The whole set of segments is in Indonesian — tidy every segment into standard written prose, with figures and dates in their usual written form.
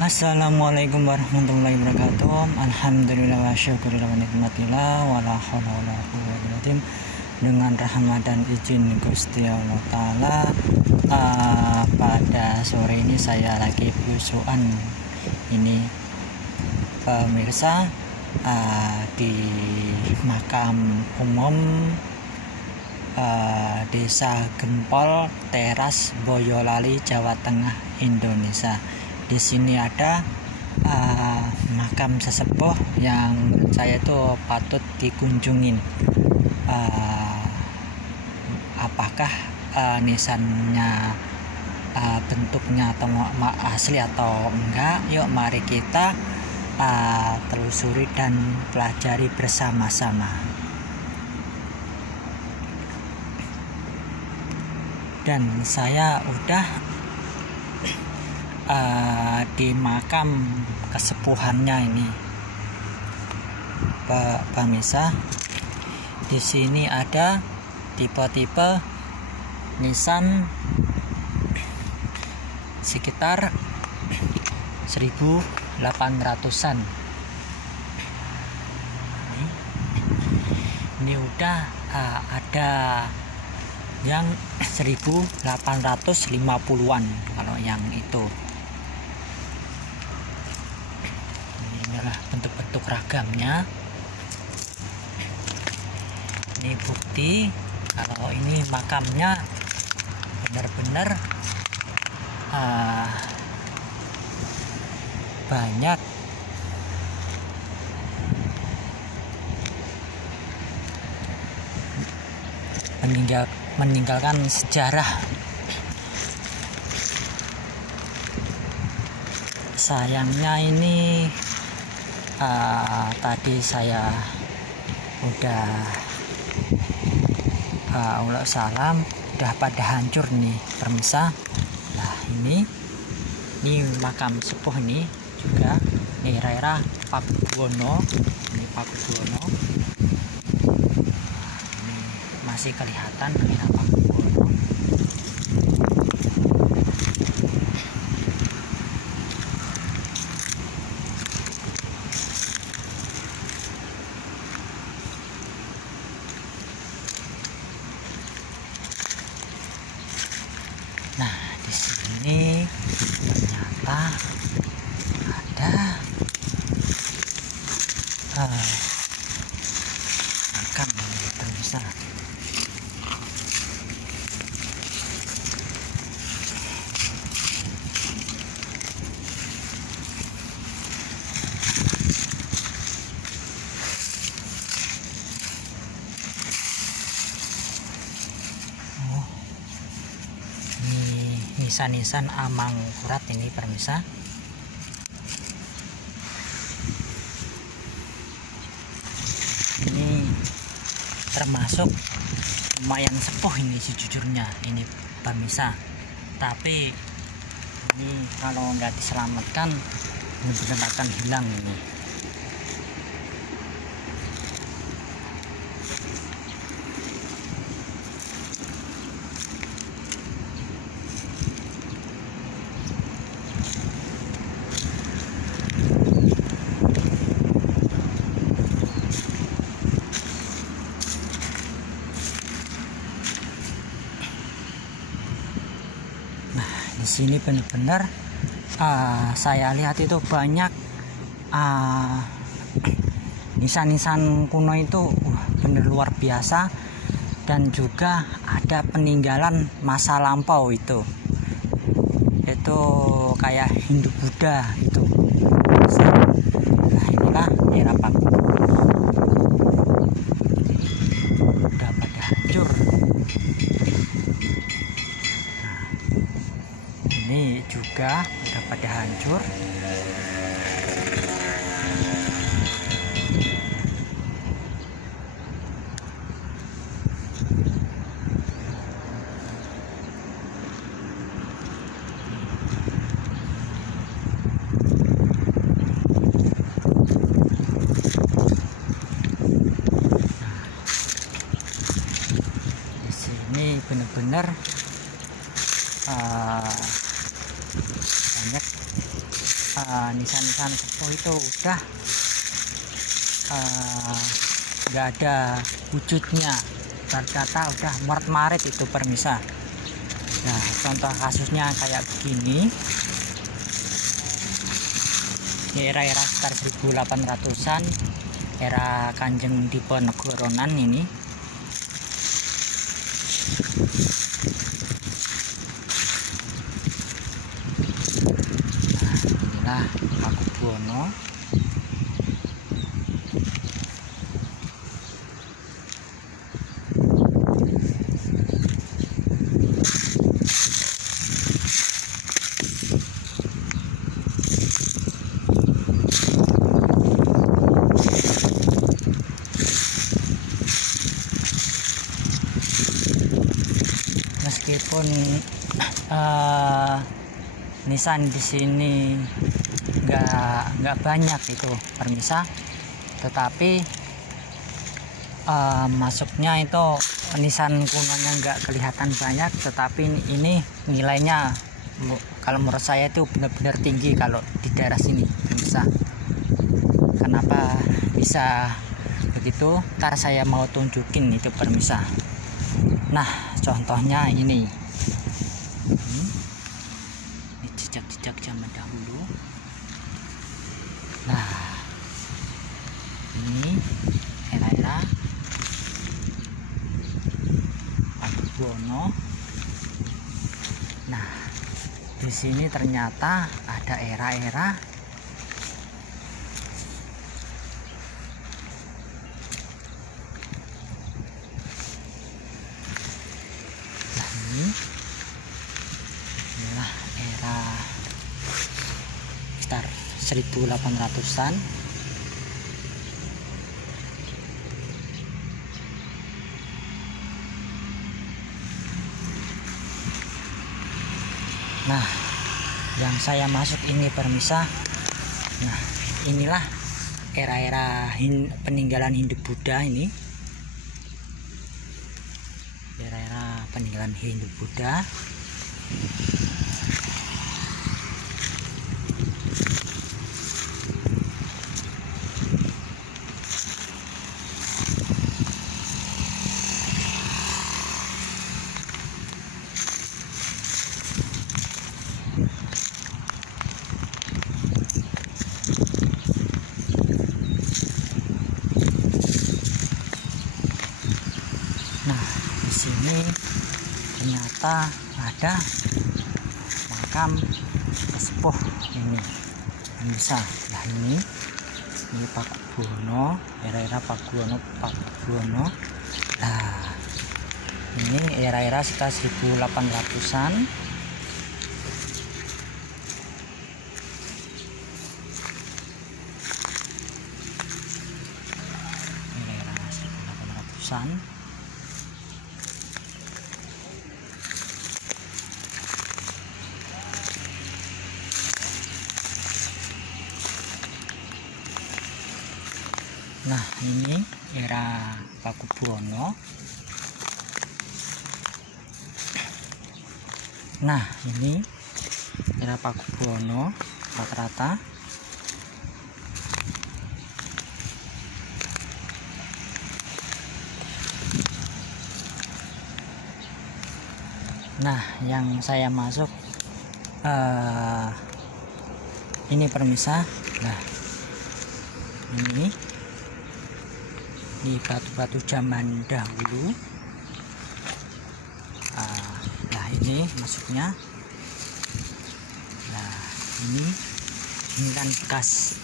Assalamualaikum warahmatullahi wabarakatuh. Alhamdulillah wa syukurillah wa nikmatillah wa la haula wa la quwwata illa billah. Dengan rahmat dan izin Gusti Allah Ta'ala, pada sore ini saya lagi belusuan ini pemirsa di makam umum Desa Gempol, Teras, Boyolali, Jawa Tengah, Indonesia. Di sini ada makam sesepuh yang menurut saya itu patut dikunjungin. Apakah nisannya bentuknya atau asli atau enggak? Yuk mari kita telusuri dan pelajari bersama-sama. Dan saya udah di makam kesepuhannya ini, Pak Pamisa. Di sini ada tipe-tipe nisan sekitar 1800-an. Ini udah ada yang 1850-an kalau yang itu. Inilah bentuk-bentuk ragamnya. Ini bukti kalau ini makamnya benar-benar banyak meninggalkan sejarah. Sayangnya ini tadi saya udah udah pada hancur nih pemirsa. Nah ini makam sepuh ini juga nih, Rera Pakubuwono. Ini Pakubuwono. Ini masih kelihatan Rera Pakubuwono. Nah, di sini ternyata ada makam terbesar. Nisan-nisan Amangkurat ini pemirsa. Ini termasuk lumayan sepuh ini sejujurnya ini pemirsa. Tapi ini kalau nggak diselamatkan benar-benar akan hilang ini. Di sini benar-benar saya lihat itu banyak nisan-nisan kuno itu benar luar biasa, dan juga ada peninggalan masa lampau itu kayak Hindu Buddha itu. Nah inilah era Paku udah pada hancur. Ini juga udah pada hancur. Di sini benar-benar banyak nisan-nisan sepuh itu udah nggak ada wujudnya, berkata udah maret itu permisa. Nah, contoh kasusnya kayak begini, era-era sekitar 1800-an, era Kanjeng Diponegoronan ini. Nah, inilah Pakubuwono. Meskipun nisan di sini nggak banyak itu permisa, tetapi masuknya itu nisan kunonya nggak kelihatan banyak, tetapi ini nilainya kalau menurut saya itu benar-benar tinggi kalau di daerah sini permisa. Kenapa bisa begitu? Ntar saya mau tunjukin itu permisa. Nah, contohnya ini jejak-jejak zaman dahulu. Nah, ini era-era Pakubuwono. Nah, di sini ternyata ada era-era inilah era sekitar 1800-an. Nah, yang saya masuk ini permisa. Nah, inilah era-era peninggalan Hindu Buddha ini. Era-era peninggalan Hindu Buddha. Nah, di sini ternyata ada makam sepuh ini bisa. Nah, ini Pakubuwono, era-era Pakubuwono. Nah, ini era-era sekitar 1800-an. Era-era 1800-an. Nah, ini era Pakubuwono. Nah, ini era Pakubuwono rata-rata. Nah, yang saya masuk ini permisa. Nah, ini batu-batu zaman dahulu. Nah, ini masuknya. Nah, ini kan bekas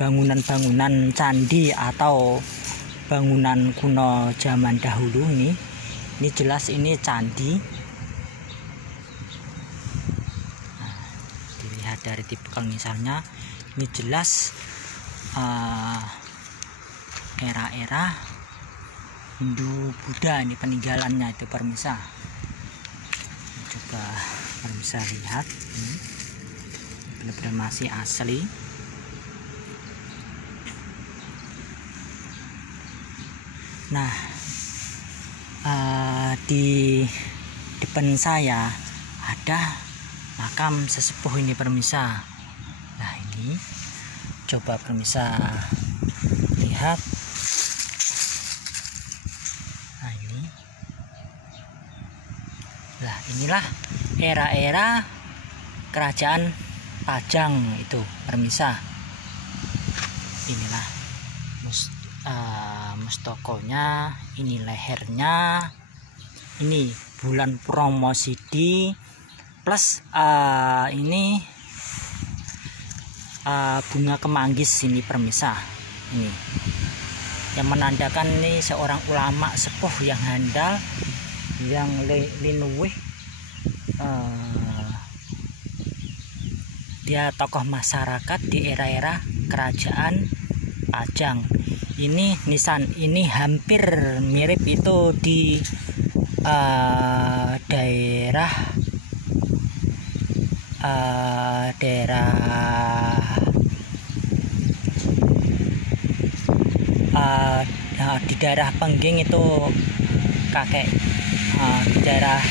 bangunan-bangunan candi atau bangunan kuno zaman dahulu ini. Ini jelas ini candi. Nah, dilihat dari tipikal misalnya, ini jelas era-era Hindu Buddha ini peninggalannya itu permisa. Coba permisa lihat, ini benar-benar masih asli. Nah, di depan saya ada makam sesepuh ini permisa. Nah ini coba permisa lihat. Nah ini, lah inilah era-era kerajaan Pajang itu permisa. Inilah mustokonya, ini lehernya, ini bulan Puromosidi plus ini bunga kemanggis ini permisa. Ini yang menandakan ini seorang ulama sepuh yang handal, yang linuwih, dia tokoh masyarakat di era-era kerajaan Pajang. Ini nisan ini hampir mirip itu di daerah di daerah Pengging itu kakek, di daerah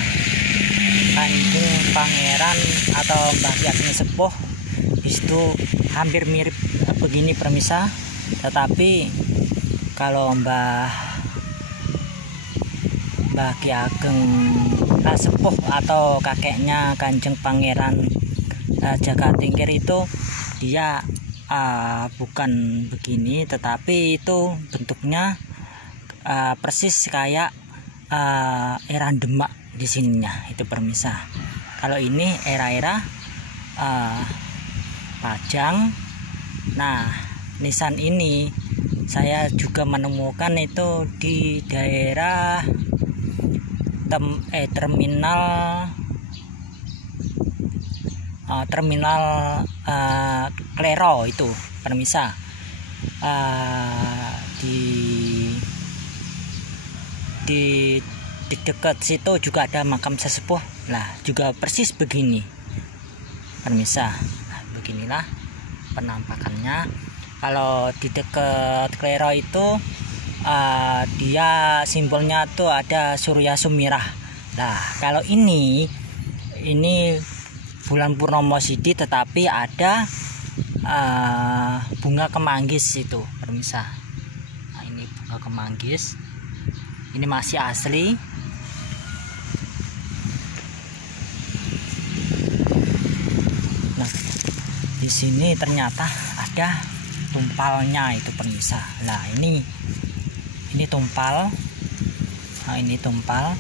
Tanjung Pangeran atau Mbah Kyageng Sepuh, di situ hampir mirip begini permisa. Tetapi kalau Mbah Kyageng Sepuh atau kakeknya Kanjeng Pangeran Jagatingkir itu dia bukan begini, tetapi itu bentuknya persis kayak era Demak di sininya itu permisa. Kalau ini era-era Pajang. Nah nisan ini saya juga menemukan itu di daerah terminal Klero itu permisa. Di dekat situ juga ada makam sesepuh, lah juga persis begini permisa. Nah, beginilah penampakannya. Kalau di dekat Klero itu dia simbolnya tuh ada Surya Sumirah. Nah kalau ini bulan Purnomosidi, tetapi ada bunga kemanggis itu permisa. Nah ini bunga kemanggis, ini masih asli. Nah di sini ternyata ada tumpalnya itu permisa. Nah ini tumpal. Nah ini tumpal,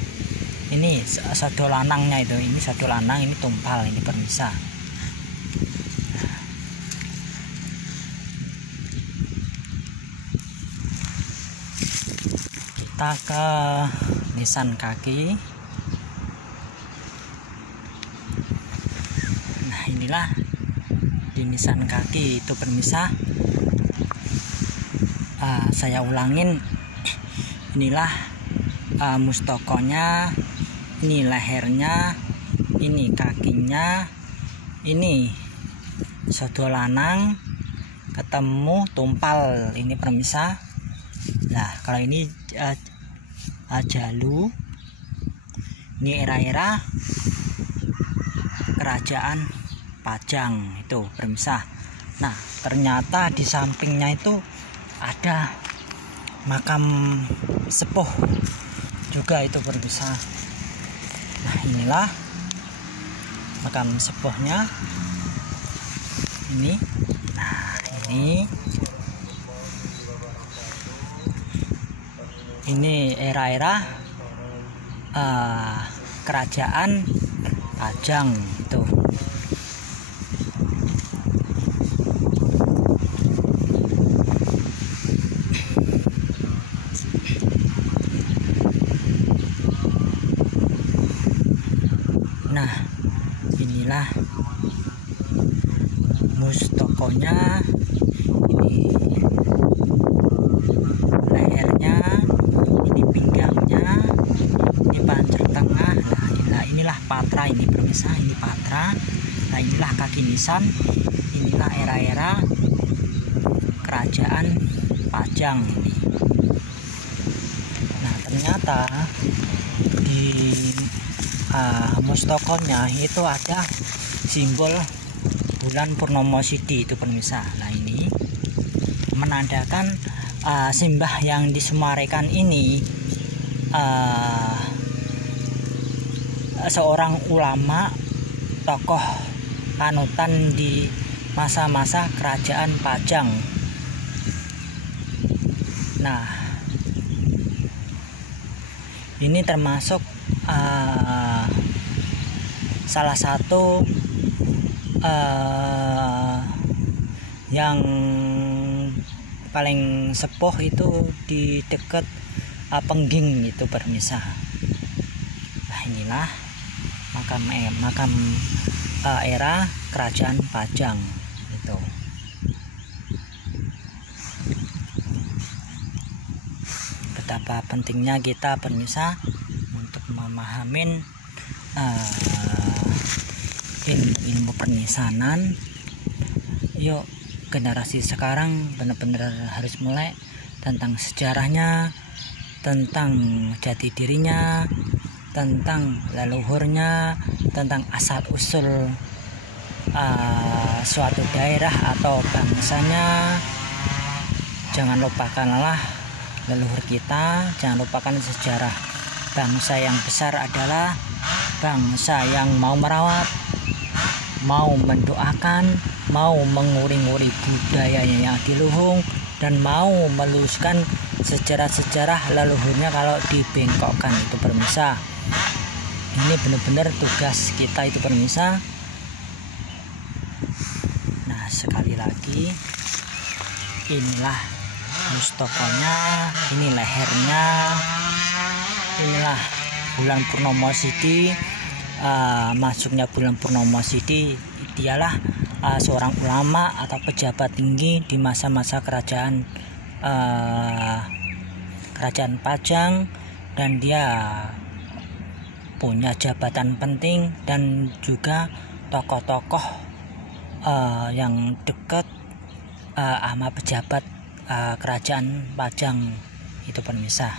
ini sado lanangnya itu, ini sado lanang, ini tumpal, ini permisa. Kita ke nisan kaki. Nah inilah di nisan kaki itu permisa. Saya ulangin, inilah mustokonya, ini lehernya, ini kakinya, ini sado lanang ketemu tumpal ini permisa. Nah kalau ini Jalu, ini era-era kerajaan Pajang itu permisa. Nah ternyata di sampingnya itu ada makam sepuh juga itu permisa. Nah inilah makam sepuhnya ini. Nah ini era-era kerajaan Pajang itu. Nah inilah mustokonya, ini lehernya, ini pinggangnya, ini pancir tengah. Nah inilah patra ini permisa, ini patra. Nah inilah kaki nisan, inilah era-era kerajaan Pajang ini. Nah ternyata di mustokonya itu ada simbol bulan purnomo sidi itu pemirsa. Nah ini menandakan simbah yang disemarikan ini seorang ulama, tokoh panutan di masa-masa kerajaan Pajang. Nah ini termasuk salah satu yang paling sepuh itu di dekat Pengging itu pemirsa. Nah inilah makam era kerajaan Pajang itu. Betapa pentingnya kita pemirsa untuk memahamin ilmu pernisanan. Yuk generasi sekarang benar-benar harus mulai tentang sejarahnya, tentang jati dirinya, tentang leluhurnya, tentang asal usul suatu daerah atau bangsanya. Jangan lupakanlah leluhur kita, jangan lupakan sejarah. Bangsa yang besar adalah bangsa yang mau merawat, mau mendoakan, mau menguri-nguri budayanya yang diluhung, dan mau meluruskan sejarah-sejarah leluhurnya kalau dibengkokkan itu pemirsa. Ini benar-benar tugas kita itu pemirsa. Nah sekali lagi, inilah mustokonya, ini lehernya, inilah bulan purnomo sidi. Masuknya bulan purnomo sidi, dialah seorang ulama atau pejabat tinggi di masa-masa kerajaan Pajang, dan dia punya jabatan penting dan juga tokoh-tokoh yang dekat sama pejabat kerajaan Pajang itu pemirsa.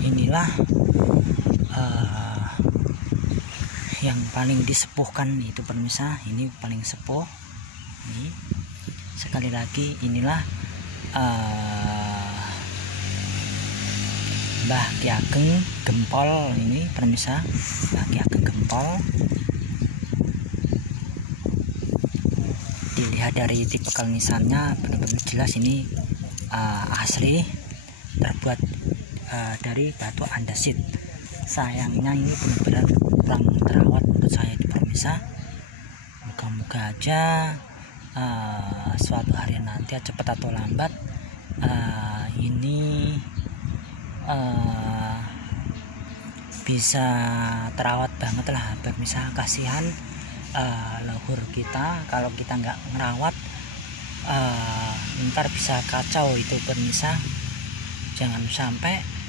Inilah yang paling disepuhkan itu pemirsa. Ini paling sepuh. Ini sekali lagi, inilah Mbah Ki Ageng Gempol ini pemirsa. Mbah Ki Ageng Gempol, dilihat dari tipe nisannya benar-benar jelas ini asli, terbuat dari batu andesit. Sayangnya ini benar-benar kurang terawat menurut saya di pemirsa. Moga-moga aja suatu hari nanti cepat atau lambat ini bisa terawat banget lah pemirsa. Kasihan leluhur kita kalau kita nggak ngerawat, ntar bisa kacau itu pemirsa. Jangan sampai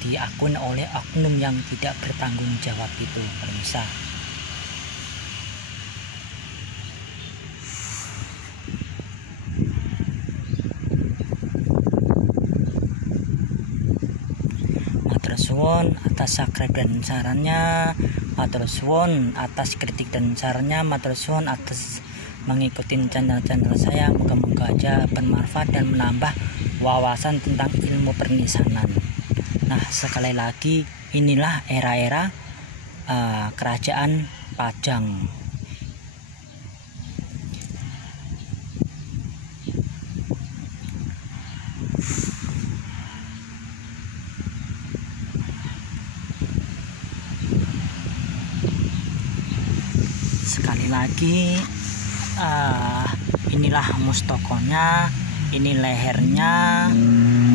diakun oleh oknum yang tidak bertanggung jawab itu pemirsa. Matur suwun atas sakret dan sarannya, matur suwun atas kritik dan sarannya, matur suwun atas mengikuti channel-channel saya. Moga-moga aja bermanfaat dan menambah wawasan tentang ilmu pernisanan. Nah sekali lagi, inilah era-era kerajaan Pajang. Sekali lagi, inilah mustokonya, ini lehernya,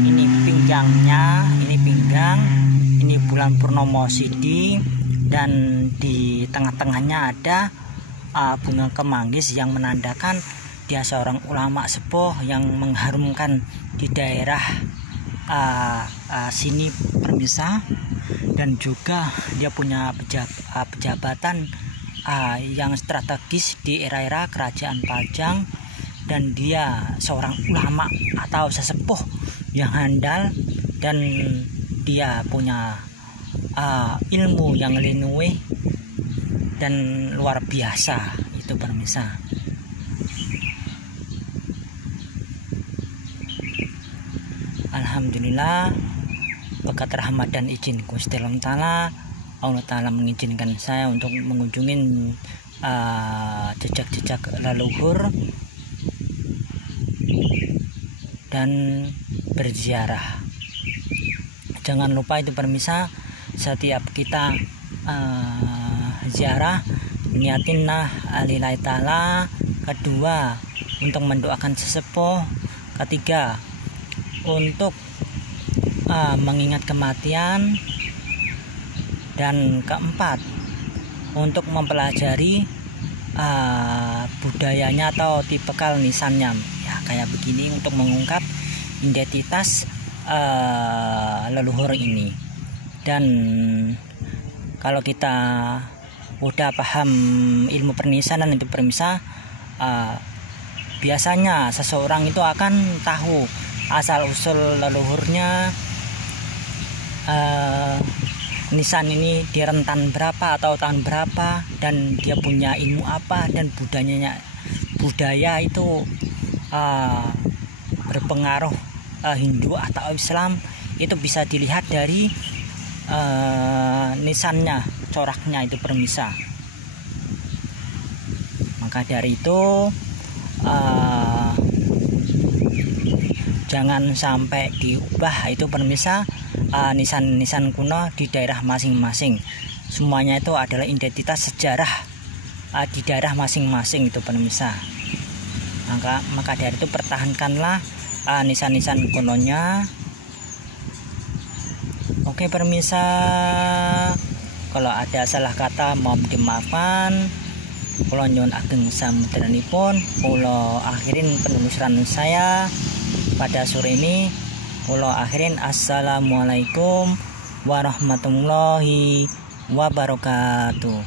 ini pinggangnya, ini pinggang, ini bulan purnomo sidi, dan di tengah-tengahnya ada bunga kemanggis yang menandakan dia seorang ulama sepuh yang mengharumkan di daerah sini pemirsa, dan juga dia punya pejabatan yang strategis di era-era kerajaan Pajang, dan dia seorang ulama atau sesepuh yang handal dan dia punya ilmu yang linui dan luar biasa itu pemirsa. Alhamdulillah, berkat rahmat dan izin Gusti Allah Ta'ala mengizinkan saya untuk mengunjungi jejak-jejak leluhur dan berziarah. Jangan lupa itu pemirsa, setiap kita ziarah niatinlah lillahi ta'ala, kedua untuk mendoakan sesepuh, ketiga untuk mengingat kematian, dan keempat untuk mempelajari budayanya atau tipikal nisannya ya kayak begini, untuk mengungkap identitas leluhur ini. Dan kalau kita udah paham ilmu pernisanan itu pemirsa, biasanya seseorang itu akan tahu asal usul leluhurnya, nisan ini di rentan berapa atau tahun berapa, dan dia punya ilmu apa, dan budaya itu berpengaruh Hindu atau Islam, itu bisa dilihat dari nisannya, coraknya itu pemirsa. Maka dari itu jangan sampai diubah itu pemirsa, nisan-nisan kuno di daerah masing-masing. Semuanya itu adalah identitas sejarah di daerah masing-masing itu pemirsa. Maka dari itu pertahankanlah nisan-nisan kunonya. Oke pemirsa, kalau ada salah kata mohon dimaafkan. Kula nyuwun ageng samudranipun, kula akhirin penelusuran saya pada sore ini. Kula akhirin, assalamualaikum warahmatullahi wabarakatuh.